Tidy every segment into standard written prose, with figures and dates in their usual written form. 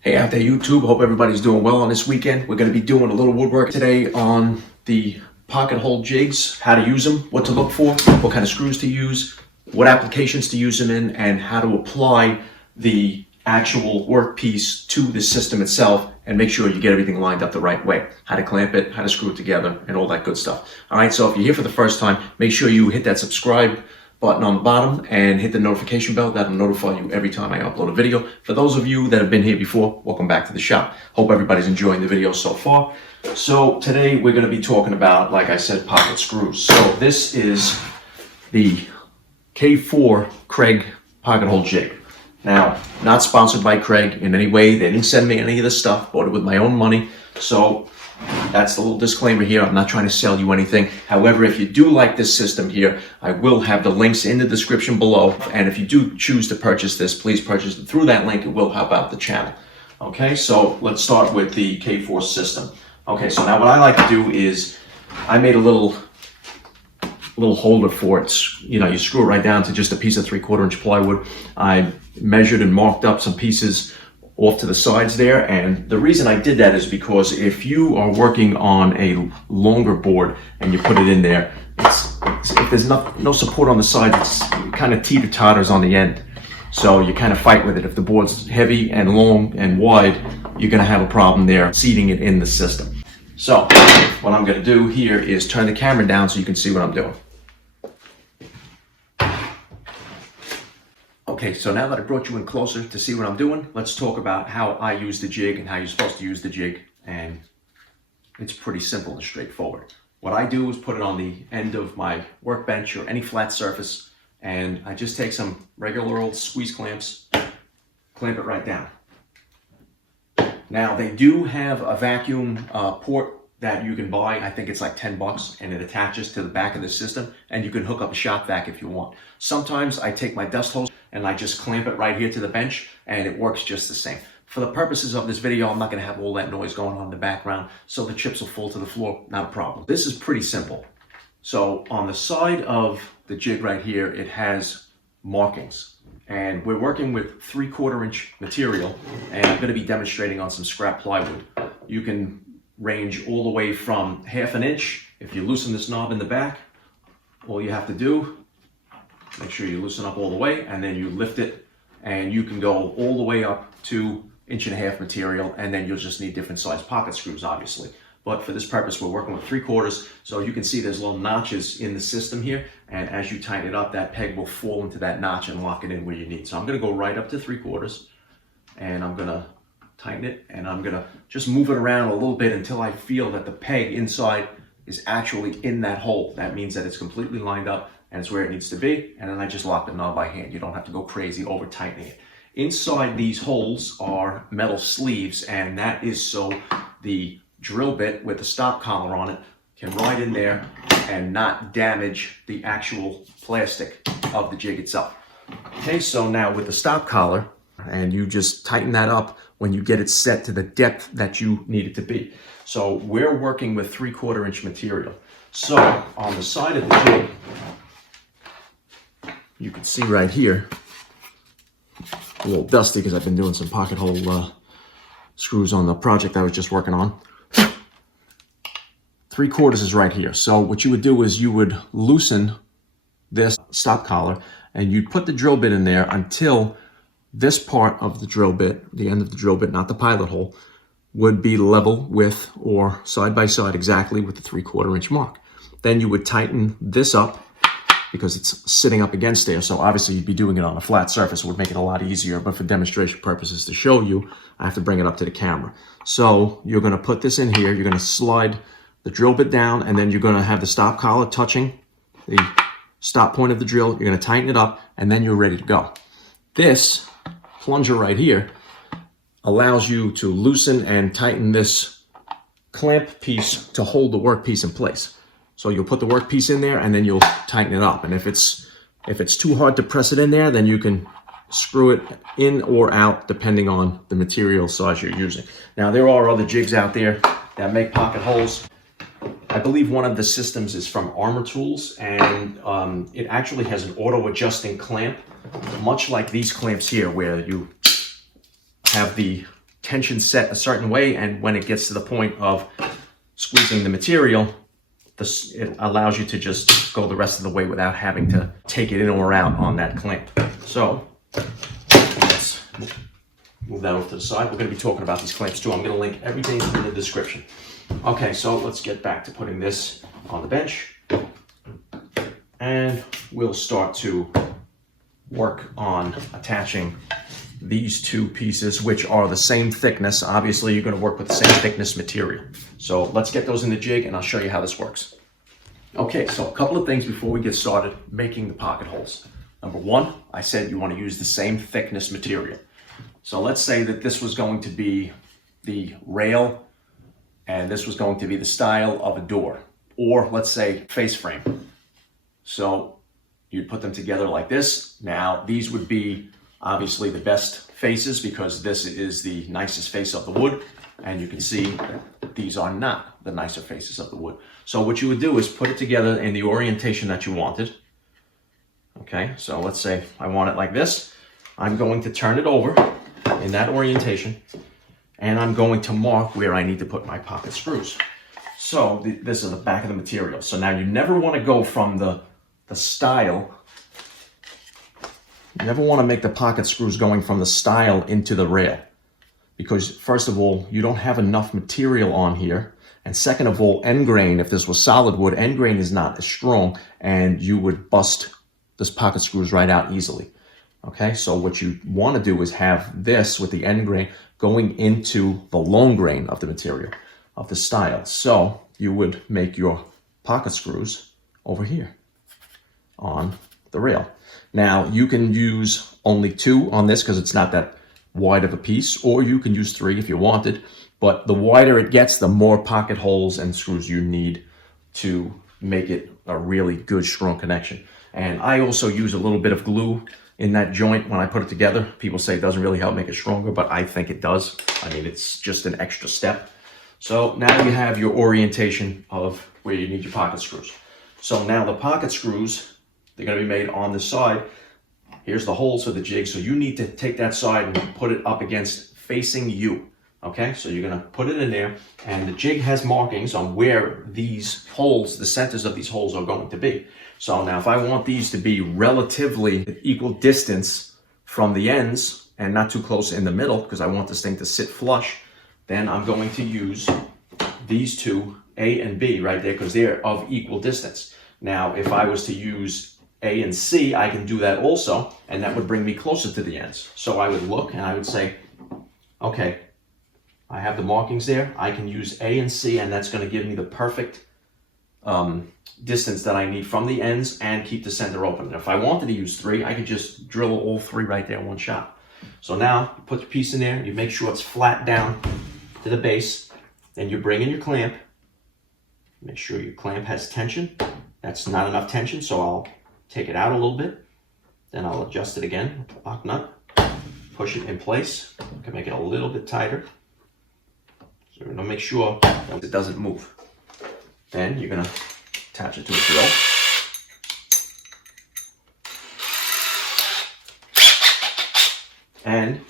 Hey out there YouTube, hope everybody's doing well on this weekend. We're going to be doing a little woodwork today on the pocket hole jigs, how to use them, what to look for, what kind of screws to use, what applications to use them in, and how to apply the actual workpiece to the system itself and make sure you get everything lined up the right way. How to clamp it, how to screw it together, and all that good stuff. Alright, so if you're here for the first time, make sure you hit that subscribe button on the bottom and hit the notification bell. That'll notify you every time I upload a video. For those of you that have been here before, welcome back to the shop. Hope everybody's enjoying the video so far. So today we're going to be talking about, like I said, pocket screws. So this is the K4 Kreg pocket hole jig. Now, not sponsored by Kreg in any way. They didn't send me any of this stuff. Bought it with my own money. So that's the little disclaimer here. I'm not trying to sell you anything. However, if you do like this system here, I will have the links in the description below. And if you do choose to purchase this, please purchase it through that link. It will help out the channel. Okay, so let's start with the K4 system. Okay, so now what I like to do is I made a little holder for it. You know, you screw it right down to just a piece of 3/4 inch plywood. I measured and marked up some pieces off to the sides there, and the reason I did that is because if you are working on a longer board and you put it in there, if there's no support on the sides, it kind of teeter-totters on the end. So you kind of fight with it. If the board's heavy and long and wide, you're going to have a problem there seating it in the system. So what I'm going to do here is turn the camera down so you can see what I'm doing. Okay, so now that I brought you in closer to see what I'm doing, let's talk about how I use the jig and how you're supposed to use the jig. And it's pretty simple and straightforward. What I do is put it on the end of my workbench or any flat surface, and I just take some regular old squeeze clamps, clamp it right down. Now, they do have a vacuum port that you can buy. I think it's like $10, and it attaches to the back of the system, and you can hook up a shop vac if you want. Sometimes I take my dust hose and I just clamp it right here to the bench, and it works just the same. For the purposes of this video, I'm not going to have all that noise going on in the background, so the chips will fall to the floor, not a problem. This is pretty simple. So on the side of the jig right here, it has markings, and we're working with 3/4 inch material, and I'm going to be demonstrating on some scrap plywood. You can range all the way from 1/2 inch. If you loosen this knob in the back, all you have to do, make sure you loosen up all the way, and then you lift it, and you can go all the way up to 1.5 inch material, and then you'll just need different size pocket screws, obviously. But for this purpose, we're working with 3/4, so you can see there's little notches in the system here, and as you tighten it up, that peg will fall into that notch and lock it in where you need. So I'm going to go right up to 3/4, and I'm going to tighten it, and I'm going to just move it around a little bit until I feel that the peg inside is actually in that hole. That means that it's completely lined up and it's where it needs to be, and then I just lock the knob by hand. You don't have to go crazy over tightening it. Inside these holes are metal sleeves, and that is so the drill bit with the stop collar on it can ride in there and not damage the actual plastic of the jig itself. Okay, so now with the stop collar, and you just tighten that up when you get it set to the depth that you need it to be. So we're working with 3/4 inch material. So on the side of the jig, you can see right here, a little dusty because I've been doing some pocket hole screws on the project I was just working on. 3/4 is right here. So what you would do is you would loosen this stop collar, and you'd put the drill bit in there until this part of the drill bit, the end of the drill bit, not the pilot hole, would be level with or side by side exactly with the 3/4 inch mark. Then you would tighten this up because it's sitting up against there. So obviously you'd be doing it on a flat surface. It would make it a lot easier, but for demonstration purposes to show you, I have to bring it up to the camera. So you're going to put this in here. You're going to slide the drill bit down, and then you're going to have the stop collar touching the stop point of the drill. You're going to tighten it up, and then you're ready to go. This plunger right here allows you to loosen and tighten this clamp piece to hold the workpiece in place. So you'll put the workpiece in there, and then you'll tighten it up. And if it's too hard to press it in there, then you can screw it in or out depending on the material size you're using. Now, there are other jigs out there that make pocket holes. I believe one of the systems is from Armor Tools, and it actually has an auto-adjusting clamp, much like these clamps here, where you have the tension set a certain way, and when it gets to the point of squeezing the material, it allows you to just go the rest of the way without having to take it in or out on that clamp. So let's move that off to the side. We're going to be talking about these clamps too. I'm going to link everything in the description. Okay, so let's get back to putting this on the bench. And we'll start to work on attaching these two pieces, which are the same thickness. Obviously, you're going to work with the same thickness material. So let's get those in the jig and I'll show you how this works. Okay, so a couple of things before we get started making the pocket holes. Number one, I said you want to use the same thickness material. So let's say that this was going to be the rail and this was going to be the style of a door, or let's say face frame. So you'd put them together like this. Now these would be obviously the best faces because this is the nicest face of the wood, and you can see that these are not the nicer faces of the wood. So what you would do is put it together in the orientation that you wanted. Okay, so let's say I want it like this. I'm going to turn it over in that orientation, and I'm going to mark where I need to put my pocket screws. So this is the back of the material. So now you never want to go from the style. You never want to make the pocket screws going from the style into the rail, because first of all, you don't have enough material on here. And second of all, end grain, if this was solid wood, end grain is not as strong and you would bust this pocket screws right out easily. Okay, so what you want to do is have this with the end grain going into the long grain of the material, of the style. So you would make your pocket screws over here on the rail. Now you can use only 2 on this because it's not that wide of a piece, or you can use 3 if you wanted, but the wider it gets, the more pocket holes and screws you need to make it a really good strong connection. And I also use a little bit of glue in that joint when I put it together. People say it doesn't really help make it stronger, but I think it does. I mean, it's just an extra step. So now you have your orientation of where you need your pocket screws. So now the pocket screws, they're going to be made on the side. Here's the holes for the jig. So you need to take that side and put it up against facing you. Okay, so you're going to put it in there, and the jig has markings on where these holes, the centers of these holes, are going to be. So now if I want these to be relatively equal distance from the ends and not too close in the middle, because I want this thing to sit flush, then I'm going to use these two, A and B, right there, because they're of equal distance. Now, if I was to use A and C, I can do that also, and that would bring me closer to the ends. So I would look and I would say, okay, I have the markings there. I can use A and C, and that's going to give me the perfect distance that I need from the ends and keep the center open. And if I wanted to use 3, I could just drill all 3 right there in one shot. So now you put the piece in there, you make sure it's flat down to the base, then you bring in your clamp. Make sure your clamp has tension. That's not enough tension, so I'll take it out a little bit. Then I'll adjust it again with the lock nut. Push it in place. I can make it a little bit tighter. So we're gonna make sure that it doesn't move. Then you're gonna attach it to a drill. And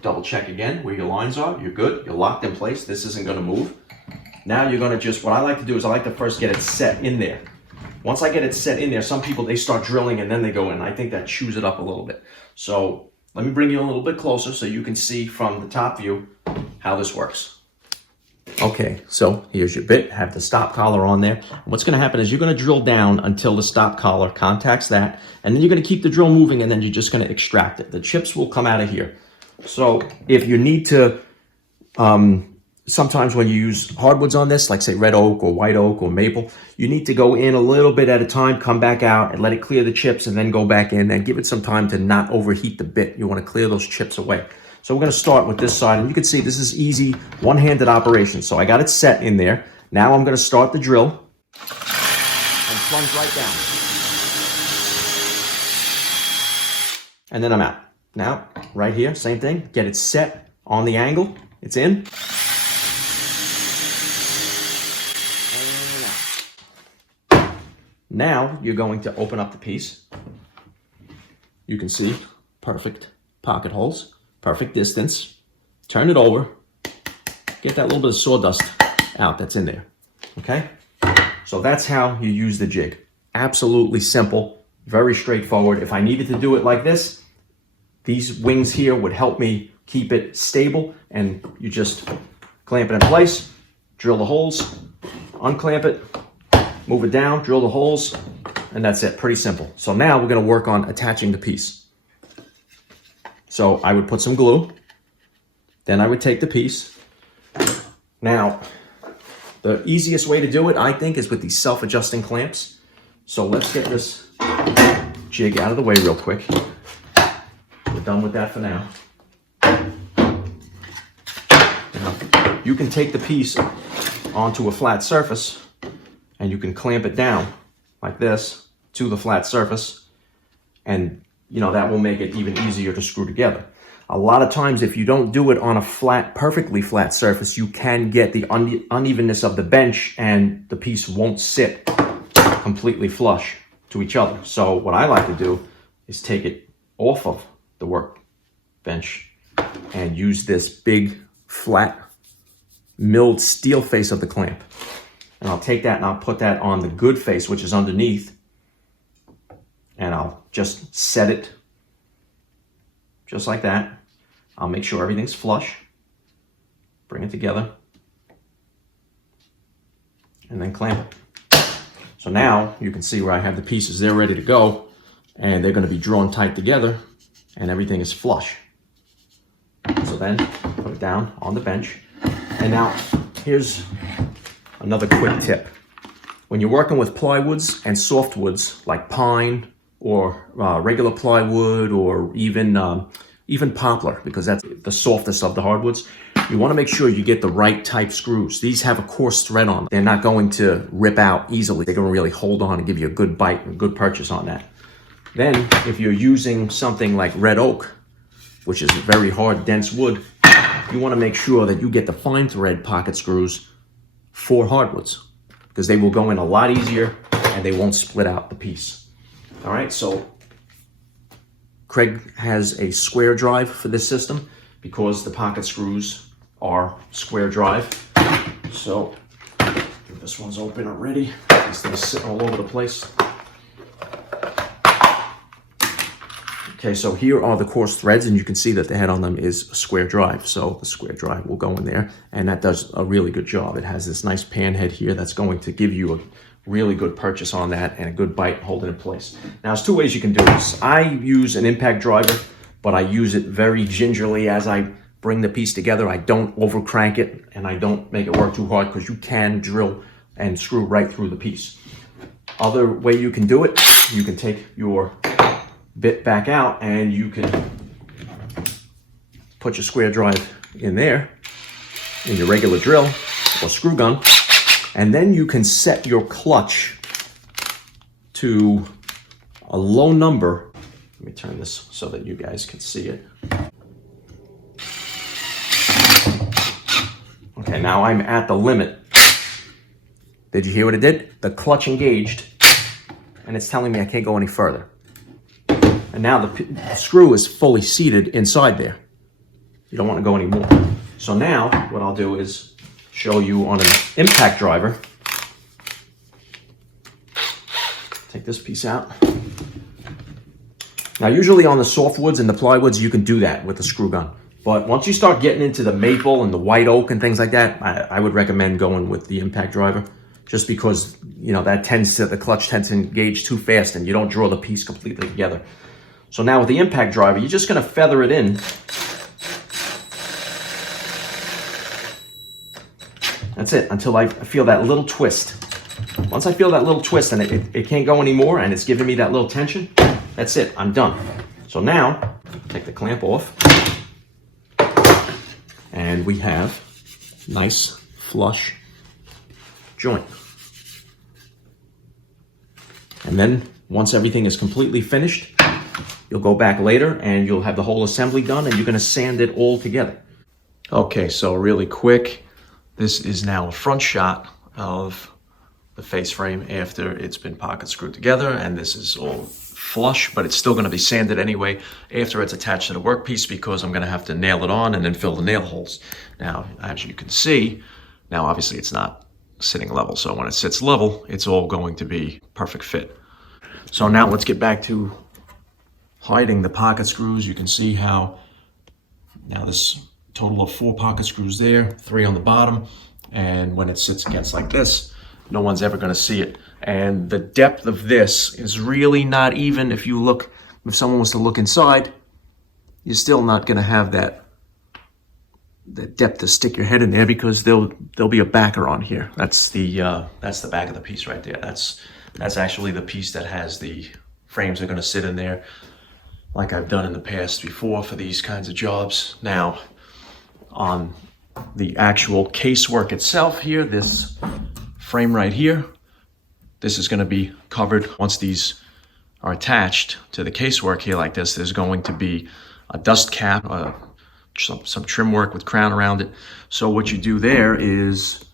double check again where your lines are. You're good, you're locked in place. This isn't gonna move. Now you're gonna just, what I like to do is I like to first get it set in there. Once I get it set in there, some people, they start drilling and then they go in. I think that chews it up a little bit. So let me bring you a little bit closer so you can see from the top view how this works. Okay, so here's your bit, have the stop collar on there. What's gonna happen is you're gonna drill down until the stop collar contacts that, and then you're gonna keep the drill moving, and then you're just gonna extract it. The chips will come out of here. So if you need to, sometimes when you use hardwoods on this, like say red oak or white oak or maple, you need to go in a little bit at a time, come back out and let it clear the chips, and then go back in and give it some time to not overheat the bit. You wanna clear those chips away. So we're gonna start with this side, and you can see this is easy, one-handed operation. So I got it set in there. Now I'm gonna start the drill and plunge right down. And then I'm out. Now, right here, same thing, get it set on the angle, it's in. And out. Now you're going to open up the piece. You can see perfect pocket holes. Perfect distance. turn it over, get that little bit of sawdust out that's in there, okay? So that's how you use the jig. Absolutely simple, very straightforward. If I needed to do it like this, these wings here would help me keep it stable, and you just clamp it in place, drill the holes, unclamp it, move it down, drill the holes, and that's it, pretty simple. So now we're gonna work on attaching the piece. So I would put some glue, then I would take the piece. Now, the easiest way to do it, I think, is with these self-adjusting clamps. So let's get this jig out of the way real quick. We're done with that for now. Now, you can take the piece onto a flat surface and you can clamp it down like this to the flat surface, and that will make it even easier to screw together. A lot of times, if you don't do it on a flat, perfectly flat surface, you can get the unevenness of the bench and the piece won't sit completely flush to each other. So what I like to do is take it off of the workbench and use this big flat milled steel face of the clamp. And I'll take that and I'll put that on the good face, which is underneath, and I'll just set it just like that. I'll make sure everything's flush, bring it together, and then clamp it. So now you can see where I have the pieces. They're ready to go, and they're going to be drawn tight together, and everything is flush. So then put it down on the bench. And now here's another quick tip. When you're working with plywoods and softwoods like pine or regular plywood, or even poplar, because that's the softest of the hardwoods, you want to make sure you get the right type screws. These have a coarse thread on them. They're not going to rip out easily. They're going to really hold on and give you a good bite and good purchase on that. Then if you're using something like red oak, which is a very hard, dense wood, you want to make sure that you get the fine thread pocket screws for hardwoods, because they will go in a lot easier and they won't split out the piece. All right, so Kreg has a square drive for this system because the pocket screws are square drive. So this one's open already. These things sit all over the place. Okay, so here are the coarse threads, and you can see that the head on them is a square drive. So the square drive will go in there, and that does a really good job. It has this nice pan head here that's going to give you a really good purchase on that and a good bite, hold it in place. Now, there's two ways you can do this. I use an impact driver, but I use it very gingerly as I bring the piece together. I don't over crank it, and I don't make it work too hard, because you can drill and screw right through the piece. Other way you can do it, you can take your bit back out and you can put your square drive in there in your regular drill or screw gun, and then you can set your clutch to a low number. Let me turn this so that you guys can see it. Okay, now I'm at the limit. Did you hear what it did? The clutch engaged, and it's telling me I can't go any further. And now the screw is fully seated inside there. You don't want to go any more. So now what I'll do is show you on an impact driver. Take this piece out. Now usually on the softwoods and the plywoods you can do that with the screw gun. But once you start getting into the maple and the white oak and things like that, I would recommend going with the impact driver, just because the clutch tends to engage too fast and you don't draw the piece completely together. So now with the impact driver, you're just going to feather it in. That's it, until I feel that little twist. Once I feel that little twist and it can't go anymore and it's giving me that little tension, that's it, I'm done. So now, take the clamp off. And we have nice flush joint. And then once everything is completely finished, you'll go back later and you'll have the whole assembly done, and you're going to sand it all together. Okay, so really quick, this is now a front shot of the face frame after it's been pocket screwed together, and this is all flush, but it's still going to be sanded anyway after it's attached to the workpiece, because I'm going to have to nail it on and then fill the nail holes. Now, as you can see, now obviously it's not sitting level, so when it sits level, it's all going to be perfect fit. So now let's get back to hiding the pocket screws. You can see how now this total of 4 pocket screws there, 3 on the bottom, and when it sits against like this, no one's ever going to see it. And the depth of this is really not even, if you look, if someone was to look inside, you're still not going to have that depth to stick your head in there, because there'll be a backer on here. That's the back of the piece right there. That's actually the piece that has the frames that are going to sit in there, like I've done in the past before for these kinds of jobs. Now, on the actual casework itself here, this frame right here, this is going to be covered. Once these are attached to the casework here like this, there's going to be a dust cap, some trim work with crown around it. So what you do there is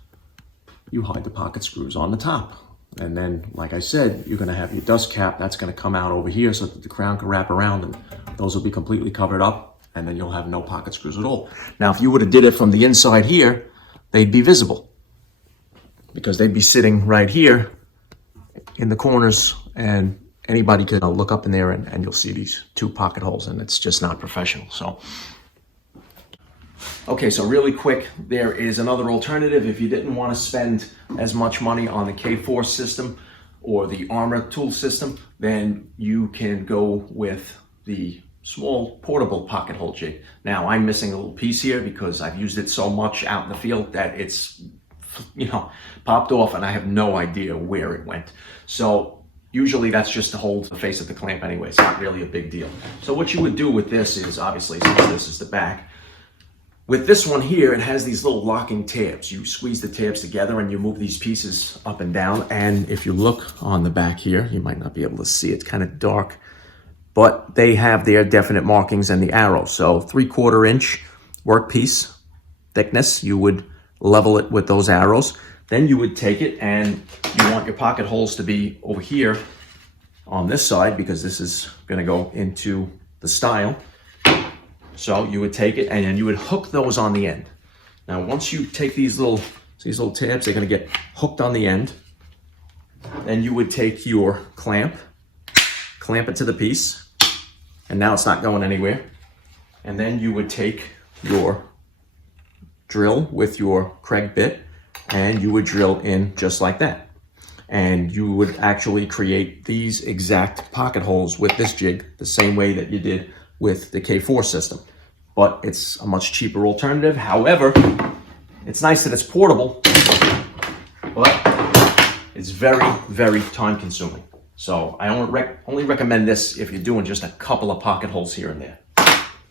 you hide the pocket screws on the top. And then, like I said, you're going to have your dust cap. That's going to come out over here so that the crown can wrap around, and those will be completely covered up, and then you'll have no pocket screws at all. Now, if you would have did it from the inside here, they'd be visible, because they'd be sitting right here in the corners, and anybody could look up in there and you'll see these 2 pocket holes, and it's just not professional. So, okay, so really quick, there is another alternative. If you didn't want to spend as much money on the K4 system or the Armor tool system, then you can go with the small portable pocket hole jig. Now, I'm missing a little piece here because I've used it so much out in the field that it's, popped off, and I have no idea where it went. So usually that's just to hold the face of the clamp anyway. It's not really a big deal. So what you would do with this is, obviously, since this is the back, with this one here, it has these little locking tabs. You squeeze the tabs together and you move these pieces up and down. And if you look on the back here, you might not be able to see it. It's kind of dark, but they have their definite markings and the arrows. So 3/4 inch workpiece thickness, you would level it with those arrows. Then you would take it, and you want your pocket holes to be over here on this side, because this is going to go into the stile. So you would take it and then you would hook those on the end. Now, once you take these little tabs, they're going to get hooked on the end. Then you would take your clamp it to the piece, and now it's not going anywhere. And then you would take your drill with your Kreg bit, and you would drill in just like that. And you would actually create these exact pocket holes with this jig the same way that you did with the K4 system. But it's a much cheaper alternative. However, it's nice that it's portable, but it's very, very time consuming. So I only recommend this if you're doing just a couple of pocket holes here and there.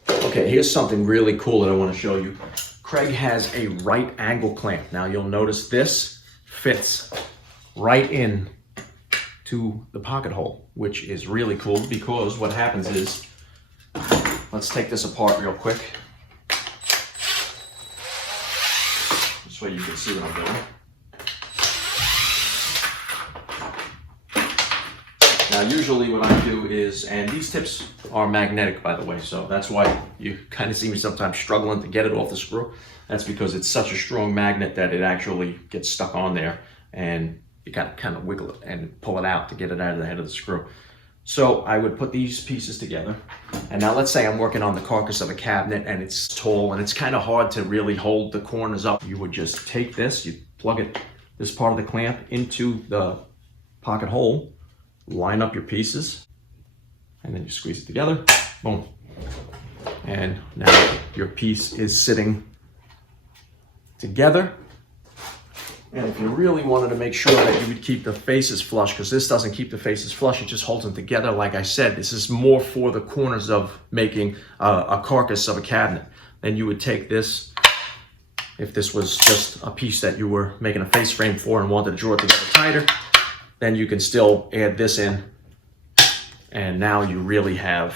Okay, here's something really cool that I want to show you. Kreg has a right angle clamp. Now you'll notice this fits right in to the pocket hole, which is really cool, because what happens is, let's take this apart real quick. This way you can see what I'm doing. Now, usually what I do is, and these tips are magnetic, by the way, so that's why you kind of see me sometimes struggling to get it off the screw. That's because it's such a strong magnet that it actually gets stuck on there, and you got to kind of wiggle it and pull it out to get it out of the head of the screw. So I would put these pieces together, and now let's say I'm working on the carcass of a cabinet and it's tall and it's kind of hard to really hold the corners up. You would just take this, you plug it, this part of the clamp, into the pocket hole, line up your pieces, and then you squeeze it together, boom. And now your piece is sitting together. And if you really wanted to make sure that you would keep the faces flush, because this doesn't keep the faces flush, it just holds them together. Like I said, this is more for the corners of making a carcass of a cabinet. Then you would take this, if this was just a piece that you were making a face frame for and wanted to draw it together tighter, then you can still add this in, and now you really have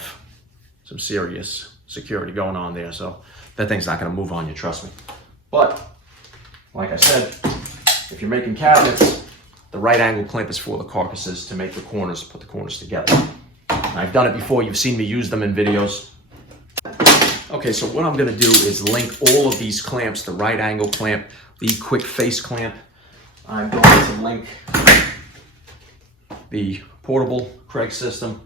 some serious security going on there. So that thing's not going to move on you, trust me. But like I said, if you're making cabinets, the right angle clamp is for the carcasses to make the corners, put the corners together. I've done it before. You've seen me use them in videos. Okay, so what I'm gonna do is link all of these clamps, the right angle clamp, the quick face clamp. I'm going to link the portable Kreg system,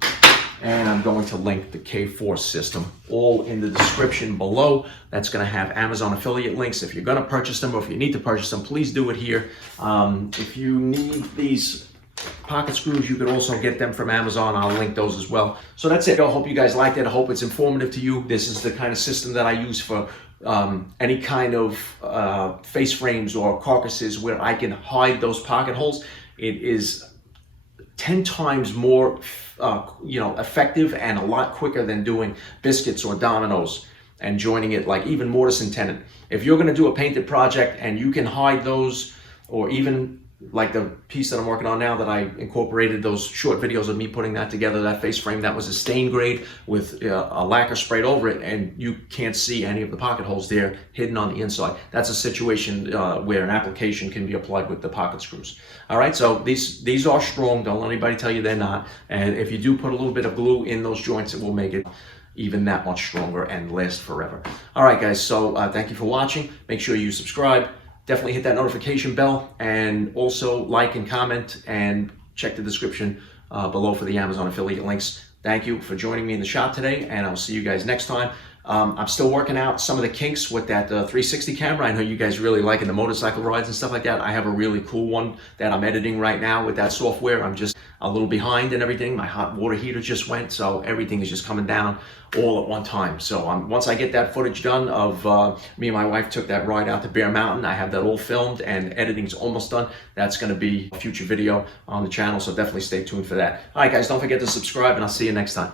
and I'm going to link the K4 system, all in the description below. That's gonna have Amazon affiliate links. If you're gonna purchase them, or if you need to purchase them, please do it here. If you need these pocket screws, you could also get them from Amazon. I'll link those as well. So that's it. I hope you guys liked it. I hope it's informative to you. This is the kind of system that I use for any kind of face frames or carcasses where I can hide those pocket holes. It is 10 times more effective and a lot quicker than doing biscuits or dominoes and joining it like even mortise and tenon. If you're going to do a painted project and you can hide those, or even like the piece that I'm working on now that I incorporated those short videos of me putting that together, that face frame, that was a stain grade with a lacquer sprayed over it, and you can't see any of the pocket holes there hidden on the inside. That's a situation where an application can be applied with the pocket screws. All right, so these are strong. Don't let anybody tell you they're not. And if you do put a little bit of glue in those joints, it will make it even that much stronger and last forever. All right, guys, so thank you for watching. Make sure you subscribe. Definitely hit that notification bell, and also like and comment, and check the description below for the Amazon affiliate links. Thank you for joining me in the shop today, and I'll see you guys next time. I'm still working out some of the kinks with that 360 camera. I know you guys really liking the motorcycle rides and stuff like that. I have a really cool one that I'm editing right now with that software. I'm just a little behind and everything. My hot water heater just went, so everything is just coming down all at one time. So once I get that footage done of me and my wife took that ride out to Bear Mountain, I have that all filmed and editing's almost done. That's going to be a future video on the channel, so definitely stay tuned for that. All right, guys, don't forget to subscribe, and I'll see you next time.